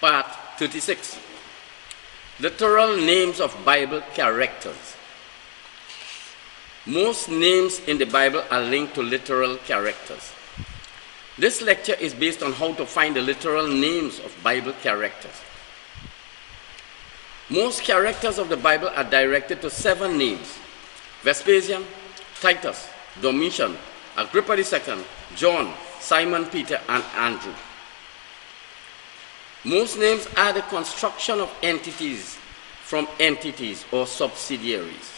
Part 36. Literal names of Bible characters. Most names in the Bible are linked to literal characters. This lecture is based on how to find the literal names of Bible characters. Most characters of the Bible are directed to 7 names: Vespasian, Titus, Domitian, Agrippa II, John, Simon Peter, and Andrew. Most names are the construction of entities from entities or subsidiaries.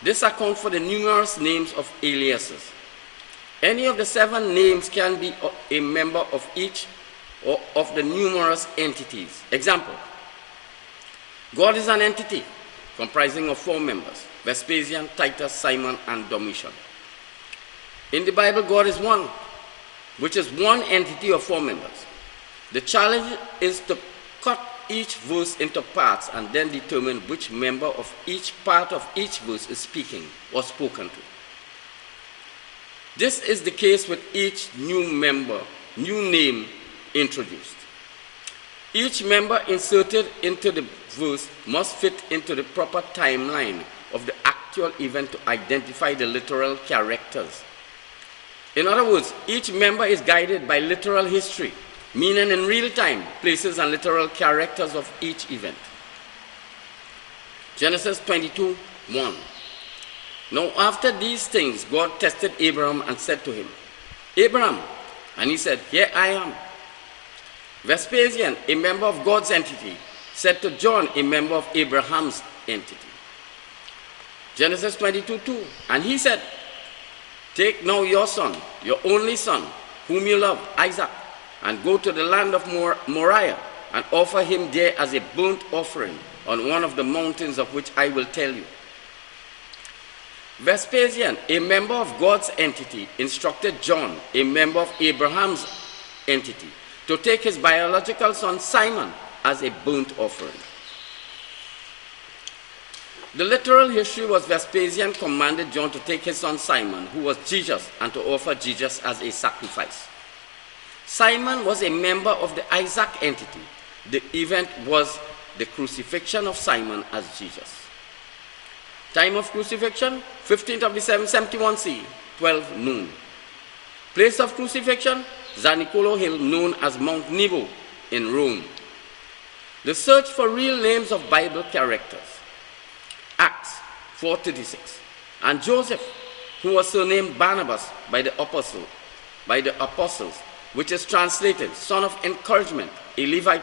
This accounts for the numerous names of aliases. Any of the 7 names can be a member of each or of the numerous entities. Example: God is an entity comprising of 4 members: Vespasian, Titus, Simon, and Domitian. In the Bible, God is one, which is one entity of 4 members. The challenge is to cut each verse into parts and then determine which member of each part of each verse is speaking or spoken to. This is the case with each new name introduced. Each member inserted into the verse must fit into the proper timeline of the actual event to identify the literal characters. In other words, each member is guided by literal history, meaning in real time, places and literal characters of each event. Genesis 22:1. Now after these things, God tested Abraham and said to him, "Abraham," and he said, "Here I am." Vespasian, a member of God's entity, said to John, a member of Abraham's entity. Genesis 22:2, and he said, "Take now your son, your only son, whom you love, Isaac, and go to the land of Moriah, and offer him there as a burnt offering on one of the mountains of which I will tell you." Vespasian, a member of God's entity, instructed John, a member of Abraham's entity, to take his biological son Simon as a burnt offering. The literal history was Vespasian commanded John to take his son Simon, who was Jesus, and to offer Jesus as a sacrifice. Simon was a member of the Isaac entity. The event was the crucifixion of Simon as Jesus. Time of crucifixion, 15th of December, 71 C, 12 noon. Place of crucifixion, Zanicolo Hill, known as Mount Nebo in Rome. The search for real names of Bible characters. Acts 4:36. And Joseph, who was surnamed Barnabas by the apostles, which is translated son of encouragement, a Levite,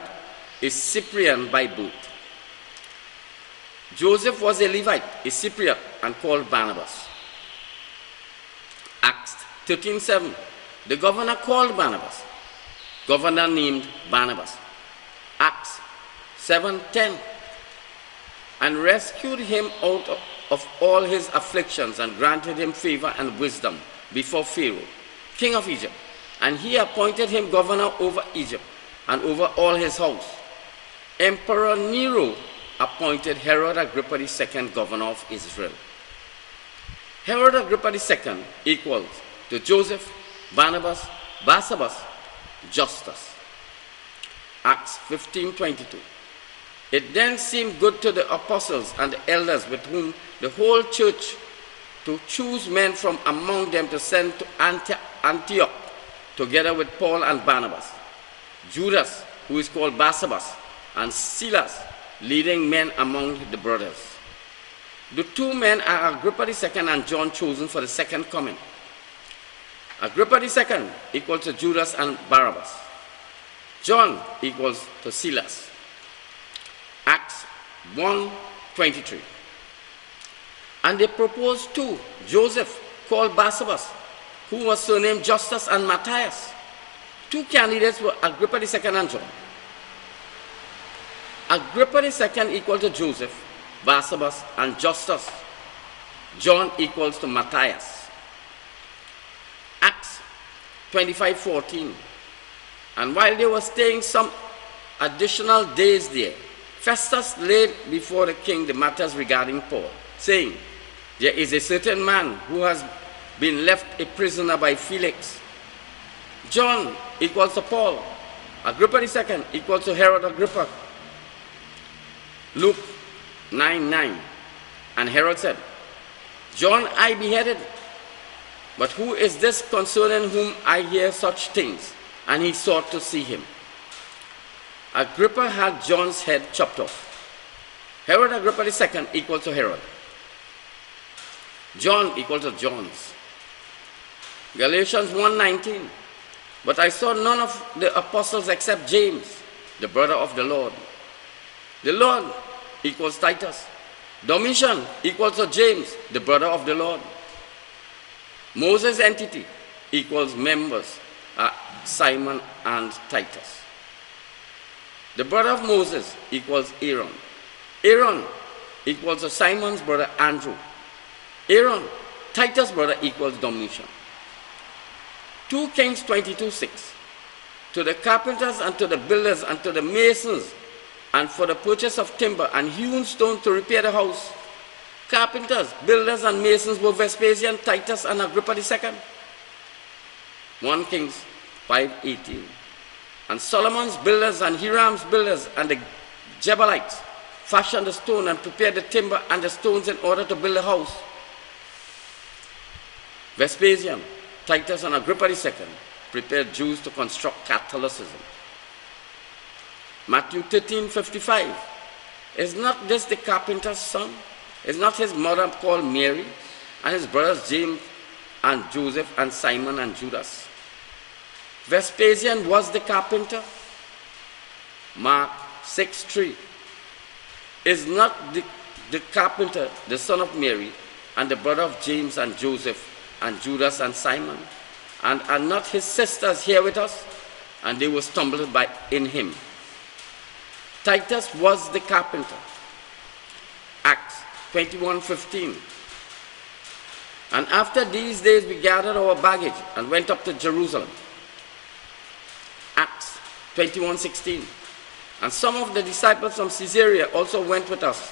a Cyprian by birth. Joseph was a Levite, a Cypriot, and called Barnabas. Acts 13:7. The governor called Barnabas. Governor named Barnabas. Acts 7:10. And rescued him out of all his afflictions and granted him favor and wisdom before Pharaoh, king of Egypt. And he appointed him governor over Egypt and over all his house. Emperor Nero appointed Herod Agrippa II governor of Israel. Herod Agrippa II equals to Joseph, Barnabas, Barsabas, Justus. Acts 15:22. It then seemed good to the apostles and the elders with whom the whole church to choose men from among them to send to Antioch together with Paul and Barnabas, Judas, who is called Barsabas, and Silas, leading men among the brothers. The 2 men are Agrippa II and John, chosen for the second coming. Agrippa II equals to Judas and Barabbas. John equals to Silas. Acts 1:23. And they proposed 2, Joseph, called Barsabas, who was surnamed Justus, and Matthias. 2 candidates were Agrippa II and John. Agrippa II equals to Joseph, Barsabas, and Justus. John equals to Matthias. Acts 25:14. And while they were staying some additional days there, Festus laid before the king the matters regarding Paul, saying, "There is a certain man who has been left a prisoner by Felix, John equals to Paul. Agrippa II equals to Herod Agrippa. Luke 9:9. And Herod said, John I beheaded, but who is this concerning whom I hear such things? And he sought to see him. Agrippa had John's head chopped off. Herod Agrippa II equals to Herod. John equals to John's. Galatians 1:19. But I saw none of the apostles except James, the brother of the Lord. The Lord equals Titus. Domitian equals to James, the brother of the Lord. Moses' entity equals members, Simon and Titus. The brother of Moses equals Aaron. Aaron equals to Simon's brother Andrew. Aaron, Titus' brother equals Domitian. 2 Kings 22:6. To the carpenters and to the builders and to the masons, and for the purchase of timber and hewn stone to repair the house. Carpenters, builders, and masons were Vespasian, Titus, and Agrippa II. 1 Kings 5:18. And Solomon's builders and Hiram's builders and the Jebelites fashioned the stone and prepared the timber and the stones in order to build the house. Vespasian, Titus, and Agrippa II prepared Jews to construct Catholicism. Matthew 13:55. Is not this the carpenter's son? Is not his mother called Mary, and his brothers James and Joseph and Simon and Judas? Vespasian was the carpenter. Mark 6:3. Is not the carpenter the son of Mary, and the brother of James and Joseph and Judas and Simon? And are not his sisters here with us? And they were stumbled in him. Titus was the carpenter. Acts 21:15. And after these days we gathered our baggage and went up to Jerusalem. Acts 21:16. And some of the disciples from Caesarea also went with us,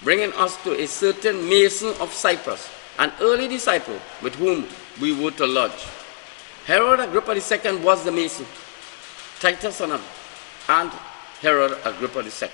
bringing us to a certain mason of Cyprus, an early disciple with whom we were to lodge. Herod Agrippa II was the mason. Titus and Herod Agrippa II.